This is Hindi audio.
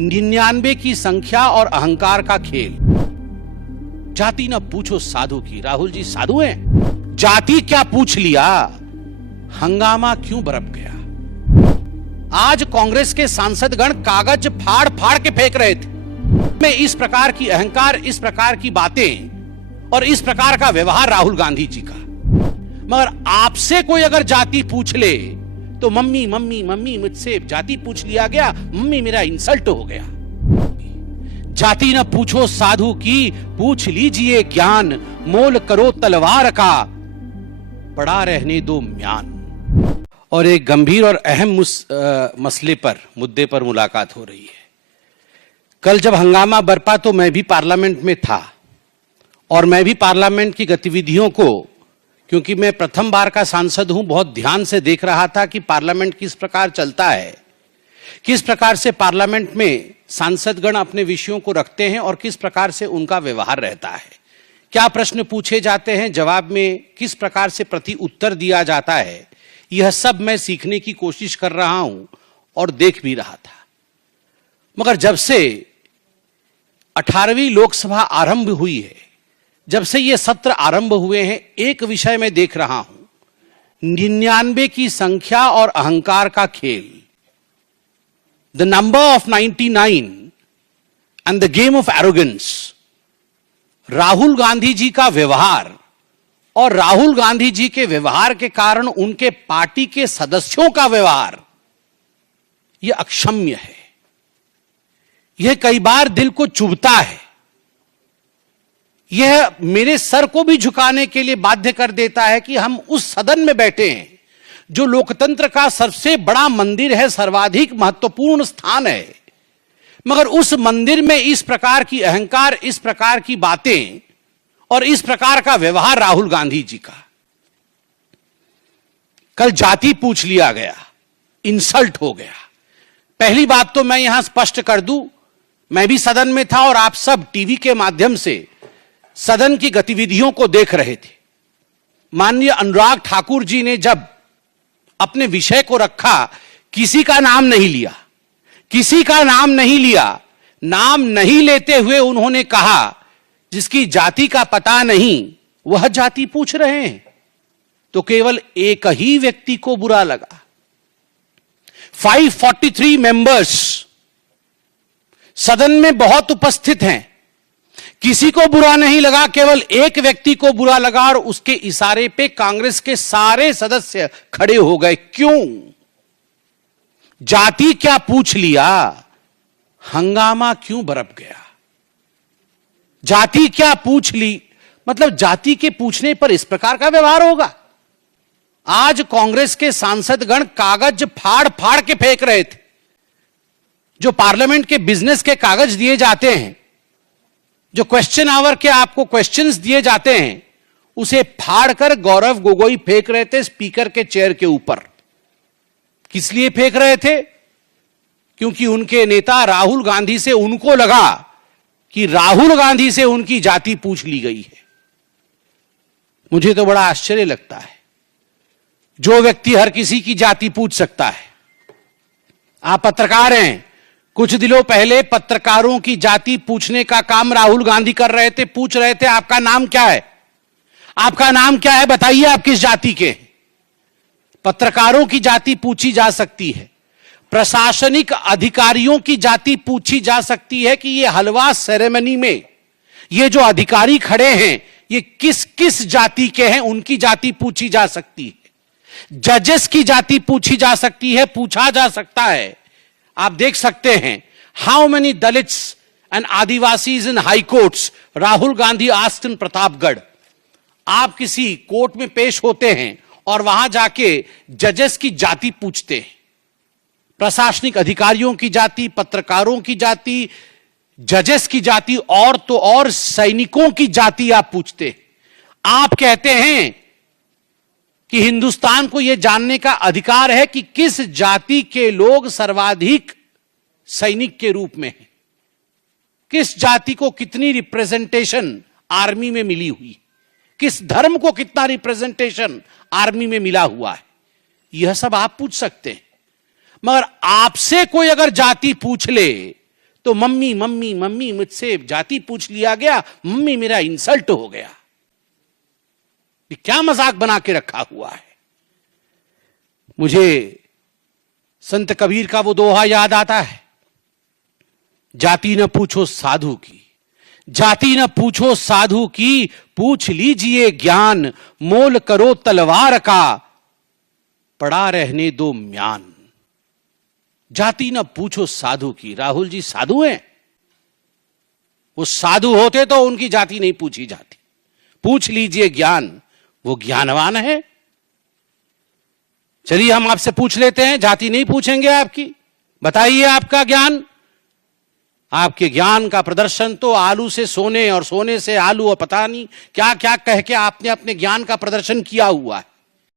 99 की संख्या और अहंकार का खेल। जाति न पूछो साधु की। राहुल जी साधु हैं? जाति क्या पूछ लिया, हंगामा क्यों बरप गया। आज कांग्रेस के सांसदगण कागज फाड़ फाड़ के फेंक रहे थे। में इस प्रकार की अहंकार, इस प्रकार की बातें और इस प्रकार का व्यवहार राहुल गांधी जी का। मगर आपसे कोई अगर जाति पूछ ले तो मम्मी मम्मी मम्मी, मुझसे जाति पूछ लिया गया, मम्मी मेरा इंसल्ट हो गया। जाति न पूछो साधु की, पूछ लीजिए ज्ञान, मोल करो तलवार का, पड़ा रहने दो म्यान। और एक गंभीर और अहम मुद्दे पर मुलाकात हो रही है। कल जब हंगामा बरपा तो मैं भी पार्लियामेंट में था और मैं भी पार्लियामेंट की गतिविधियों को, क्योंकि मैं प्रथम बार का सांसद हूं, बहुत ध्यान से देख रहा था कि पार्लियामेंट किस प्रकार चलता है, किस प्रकार से पार्लियामेंट में सांसदगण अपने विषयों को रखते हैं और किस प्रकार से उनका व्यवहार रहता है, क्या प्रश्न पूछे जाते हैं, जवाब में किस प्रकार से प्रति उत्तर दिया जाता है। यह सब मैं सीखने की कोशिश कर रहा हूं और देख भी रहा था। मगर जब से 18वीं लोकसभा आरंभ हुई है, जब से ये सत्र आरंभ हुए हैं, एक विषय में देख रहा हूं, 99 की संख्या और अहंकार का खेल। The number of 99 and the game of arrogance. Rahul Gandhi ji का व्यवहार और राहुल गांधी जी के व्यवहार के कारण उनके पार्टी के सदस्यों का व्यवहार, यह अक्षम्य है। यह कई बार दिल को चुभता है। यह मेरे सर को भी झुकाने के लिए बाध्य कर देता है कि हम उस सदन में बैठे हैं जो लोकतंत्र का सबसे बड़ा मंदिर है, सर्वाधिक महत्वपूर्ण स्थान है, मगर उस मंदिर में इस प्रकार की अहंकार, इस प्रकार की बातें और इस प्रकार का व्यवहार राहुल गांधी जी का। कल जाति पूछ लिया गया, इंसल्ट हो गया। पहली बात तो मैं यहां स्पष्ट कर दूं, मैं भी सदन में था और आप सब टीवी के माध्यम से सदन की गतिविधियों को देख रहे थे। माननीय अनुराग ठाकुर जी ने जब अपने विषय को रखा, किसी का नाम नहीं लिया, किसी का नाम नहीं लिया। नाम नहीं लेते हुए उन्होंने कहा, जिसकी जाति का पता नहीं वह जाति पूछ रहे हैं। तो केवल एक ही व्यक्ति को बुरा लगा। 543 मेंबर्स सदन में बहुत उपस्थित हैं, किसी को बुरा नहीं लगा, केवल एक व्यक्ति को बुरा लगा और उसके इशारे पे कांग्रेस के सारे सदस्य खड़े हो गए। क्यों? जाति क्या पूछ लिया, हंगामा क्यों बरप गया। जाति क्या पूछ ली, मतलब जाति के पूछने पर इस प्रकार का व्यवहार होगा। आज कांग्रेस के सांसदगण कागज फाड़ फाड़ के फेंक रहे थे। जो पार्लियामेंट के बिजनेस के कागज दिए जाते हैं, जो क्वेश्चन आवर के आपको क्वेश्चंस दिए जाते हैं, उसे फाड़कर गौरव गोगोई फेंक रहे थे स्पीकर के चेयर के ऊपर। किस लिए फेंक रहे थे? क्योंकि उनके नेता राहुल गांधी से उनको लगा कि राहुल गांधी से उनकी जाति पूछ ली गई है। मुझे तो बड़ा आश्चर्य लगता है, जो व्यक्ति हर किसी की जाति पूछ सकता है। आप पत्रकार हैं, कुछ दिनों पहले पत्रकारों की जाति पूछने का काम राहुल गांधी कर रहे थे। पूछ रहे थे, आपका नाम क्या है, आपका नाम क्या है, बताइए आप किस जाति के। पत्रकारों की जाति पूछी जा सकती है, प्रशासनिक अधिकारियों की जाति पूछी जा सकती है कि ये हलवा सेरेमनी में ये जो अधिकारी खड़े हैं ये किस किस जाति के हैं, उनकी जाति पूछी जा सकती है। जजेस की जाति पूछी जा सकती है, पूछा जा सकता है। आप देख सकते हैं, how many Dalits and Adivasis in high courts Rahul Gandhi asked in Pratapgarh. आप किसी कोर्ट में पेश होते हैं और वहां जाके जजेस की जाति पूछते हैं, प्रशासनिक अधिकारियों की जाति, पत्रकारों की जाति, जजेस की जाति, और तो और सैनिकों की जाति आप पूछते हैं। आप कहते हैं कि हिंदुस्तान को यह जानने का अधिकार है कि किस जाति के लोग सर्वाधिक सैनिक के रूप में हैं, किस जाति को कितनी रिप्रेजेंटेशन आर्मी में मिली हुई, किस धर्म को कितना रिप्रेजेंटेशन आर्मी में मिला हुआ है। यह सब आप पूछ सकते हैं, मगर आपसे कोई अगर जाति पूछ ले तो मम्मी मम्मी मम्मी मुझसे जाति पूछ लिया गया, मम्मी मेरा इंसल्ट हो गया। ये क्या मजाक बना के रखा हुआ है। मुझे संत कबीर का वो दोहा याद आता है, जाति न पूछो साधु की, जाति न पूछो साधु की, पूछ लीजिए ज्ञान, मोल करो तलवार का, पड़ा रहने दो म्यान। जाति न पूछो साधु की। राहुल जी साधु हैं? वो साधु होते तो उनकी जाति नहीं पूछी जाती। पूछ लीजिए ज्ञान, वो ज्ञानवान है। चलिए हम आपसे पूछ लेते हैं, जाति नहीं पूछेंगे आपकी, बताइए आपका ज्ञान। आपके ज्ञान का प्रदर्शन तो आलू से सोने और सोने से आलू और पता नहीं क्या क्या कह के आपने अपने ज्ञान का प्रदर्शन किया हुआ है।